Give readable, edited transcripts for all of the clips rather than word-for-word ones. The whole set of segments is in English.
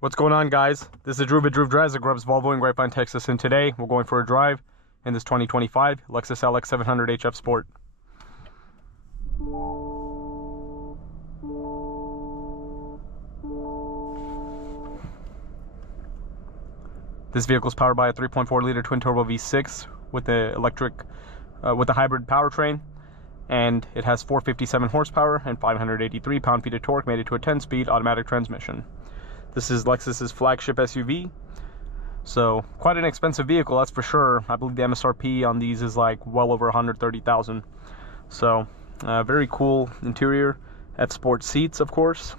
What's going on, guys? This is Drew Drives at Grubbs Volvo in Grapevine, Texas, and today we're going for a drive in this 2025 Lexus LX 700 HF Sport. This vehicle is powered by a 3.4-liter twin-turbo V6 with the hybrid powertrain, and it has 457 horsepower and 583 pound-feet of torque, made it to a 10-speed automatic transmission. This is Lexus's flagship SUV, so quite an expensive vehicle, that's for sure. I believe the MSRP on these is like well over 130,000. So very cool interior. F Sport seats, of course.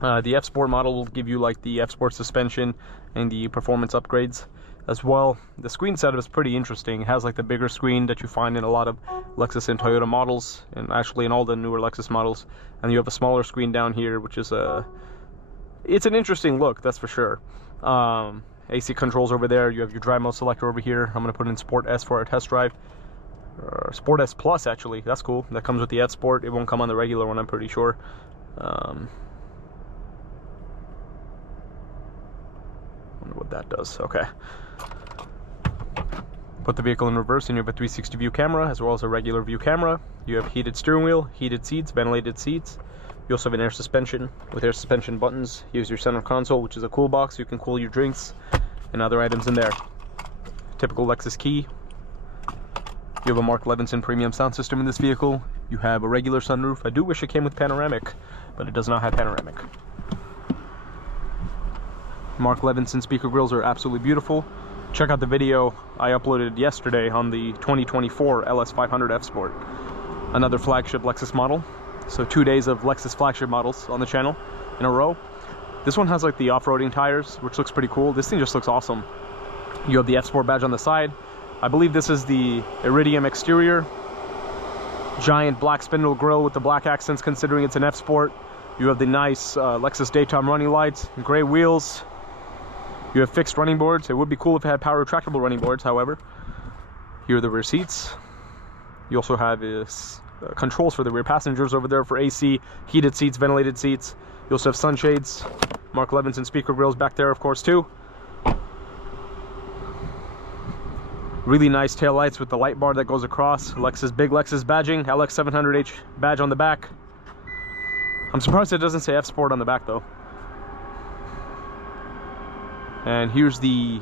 The F Sport model will give you like the F Sport suspension and the performance upgrades as well. The screen setup is pretty interesting. It has like the bigger screen that you find in a lot of Lexus and Toyota models, and actually in all the newer Lexus models. And you have a smaller screen down here, which is it's an interesting look, that's for sure. AC controls over there. You have your drive mode selector over here. I'm going to put in Sport S for our test drive. Sport S Plus, actually. That's cool. That comes with the F Sport. It won't come on the regular one, I'm pretty sure. Wonder what that does. Okay. Put the vehicle in reverse and you have a 360 view camera as well as a regular view camera. You have heated steering wheel, heated seats, ventilated seats. You also have an air suspension with air suspension buttons. Here's your center console, which is a cool box. You can cool your drinks and other items in there. Typical Lexus key. You have a Mark Levinson premium sound system in this vehicle. You have a regular sunroof. I do wish it came with panoramic, but it does not have panoramic. Mark Levinson speaker grills are absolutely beautiful. Check out the video I uploaded yesterday on the 2024 LS500 F Sport, another flagship Lexus model. So 2 days of Lexus flagship models on the channel in a row. This one has like the off-roading tires, which looks pretty cool. This thing just looks awesome. You have the F Sport badge on the side. I believe this is the Iridium exterior. Giant black spindle grille with the black accents, considering it's an F Sport. You have the nice Lexus daytime running lights, gray wheels. You have fixed running boards. It would be cool if it had power retractable running boards, however. Here are the rear seats. You also have this controls for the rear passengers over there for AC, heated seats, ventilated seats. You also have sunshades, Mark Levinson speaker grills back there, of course, too. Really nice tail lights with the light bar that goes across. Big Lexus badging, LX700H badge on the back. I'm surprised it doesn't say F Sport on the back, though. And here's the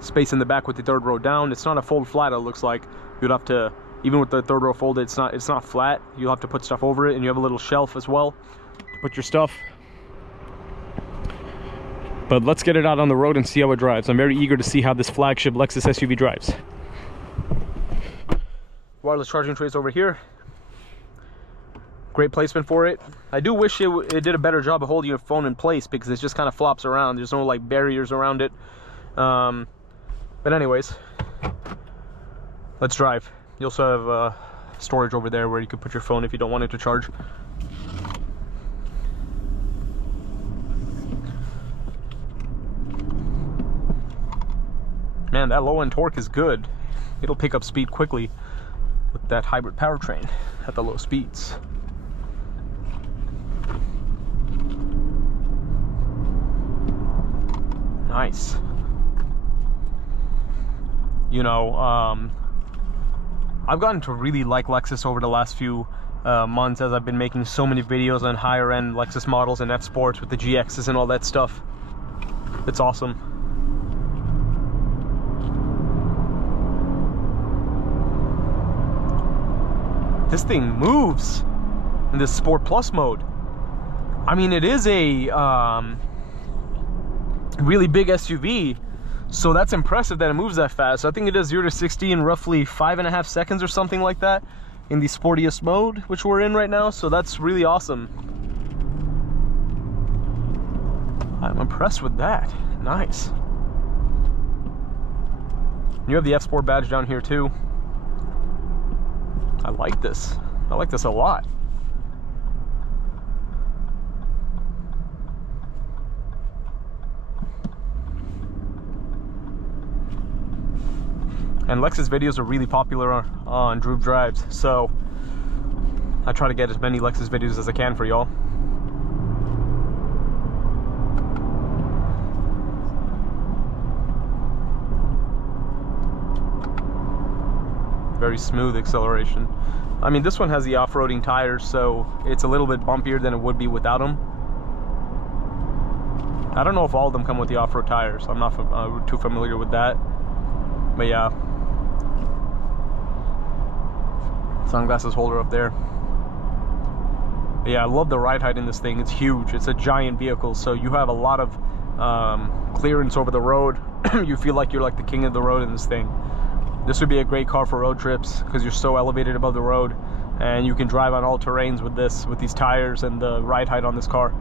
space in the back with the third row down. It's not a fold flat, it looks like. You'd have to, even with the third row folded, it's not flat. You'll have to put stuff over it, and you have a little shelf as well to put your stuff. But let's get it out on the road and see how it drives. I'm very eager to see how this flagship Lexus SUV drives. Wireless charging trays over here. Great placement for it. I do wish it did a better job of holding your phone in place, because it just kind of flops around. There's no like barriers around it. But anyways, let's drive. You also have storage over there where you could put your phone if you don't want it to charge. Man, that low end torque is good. It'll pick up speed quickly with that hybrid powertrain at the low speeds. Nice. You know, I've gotten to really like Lexus over the last few months, as I've been making so many videos on higher end Lexus models and F Sports with the GXs and all that stuff. It's awesome. This thing moves in this Sport Plus mode. I mean, it is a really big SUV, so that's impressive that it moves that fast. I think it does 0 to 60 in roughly 5.5 seconds or something like that in the sportiest mode, which we're in right now, so that's really awesome. I'm impressed with that. Nice. You have the F Sport badge down here too. I like this. I like this a lot. And Lexus videos are really popular on Drew Drives, so I try to get as many Lexus videos as I can for y'all. very smooth acceleration. I mean, this one has the off-roading tires, so it's a little bit bumpier than it would be without them. I don't know if all of them come with the off-road tires. I'm not too familiar with that. But yeah. Sunglasses holder up there. But yeah, I love the ride height in this thing. It's huge. It's a giant vehicle, so you have a lot of clearance over the road. You feel like you're like the king of the road in this thing. This would be a great car for road trips because you're so elevated above the road, and you can drive on all terrains with this, with these tires and the ride height on this car.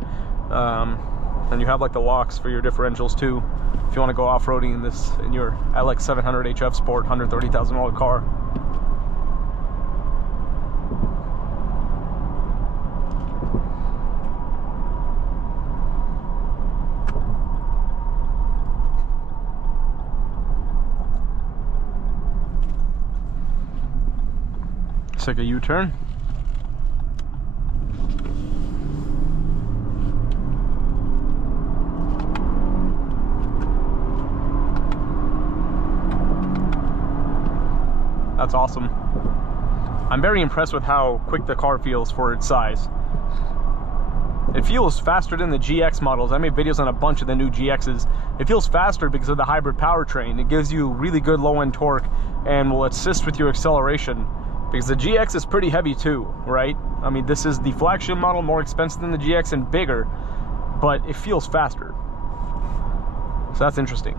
And you have like the locks for your differentials too, if you want to go off-roading in this, in your LX 700 HF Sport, $130,000 car. It's like a U-turn. That's awesome. I'm very impressed with how quick the car feels for its size. It feels faster than the GX models. I made videos on a bunch of the new GXs. It feels faster because of the hybrid powertrain. It gives you really good low-end torque and will assist with your acceleration, because the GX is pretty heavy too, right? I mean, this is the flagship model, more expensive than the GX and bigger, but it feels faster. So that's interesting.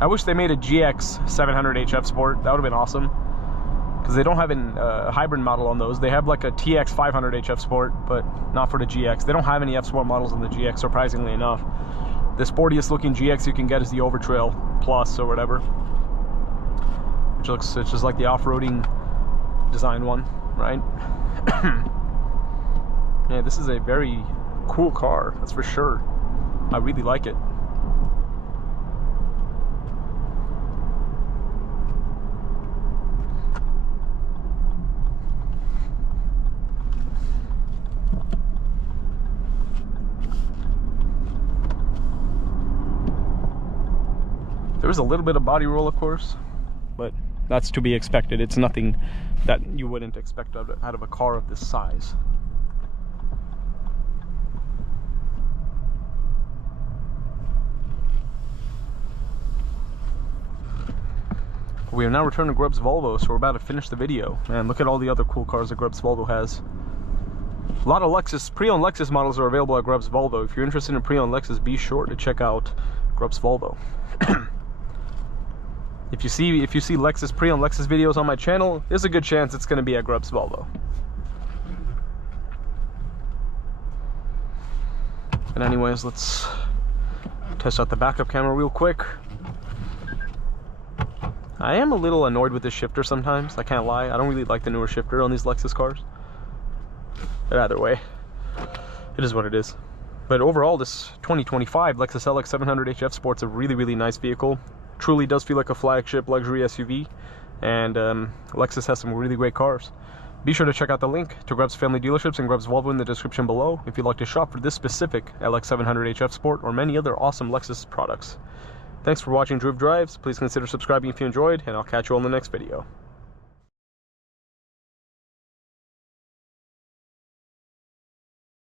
I wish they made a GX 700 HF Sport. That would have been awesome, because they don't have a hybrid model on those. They have like a TX 500 HF Sport, but not for the GX. They don't have any F Sport models in the GX, surprisingly enough. The sportiest looking GX you can get is the Overtrail Plus or whatever, which looks, it's just like the off-roading design one, right? Yeah, this is a very cool car, that's for sure. I really like it. There was a little bit of body roll, of course, but that's to be expected. It's nothing that you wouldn't expect out of a car of this size. We have now returned to Grubbs Volvo, so we're about to finish the video. And look at all the other cool cars that Grubbs Volvo has. A lot of Lexus, pre-owned Lexus models are available at Grubbs Volvo. If you're interested in pre-owned Lexus, be sure to check out Grubbs Volvo. If you see Lexus, pre-owned Lexus videos on my channel, there's a good chance it's going to be at Grubbs Volvo. And anyways, let's test out the backup camera real quick. I am a little annoyed with this shifter sometimes, I can't lie. I don't really like the newer shifter on these Lexus cars. But either way, it is what it is. But overall, this 2025 Lexus LX 700 HF Sport's a really, really nice vehicle. Truly does feel like a flagship luxury SUV, and Lexus has some really great cars. Be sure to check out the link to Grubbs Family Dealerships and Grubbs Volvo in the description below if you'd like to shop for this specific LX 700 HF Sport or many other awesome Lexus products. Thanks for watching Driv Drives. Please consider subscribing if you enjoyed, and I'll catch you on the next video.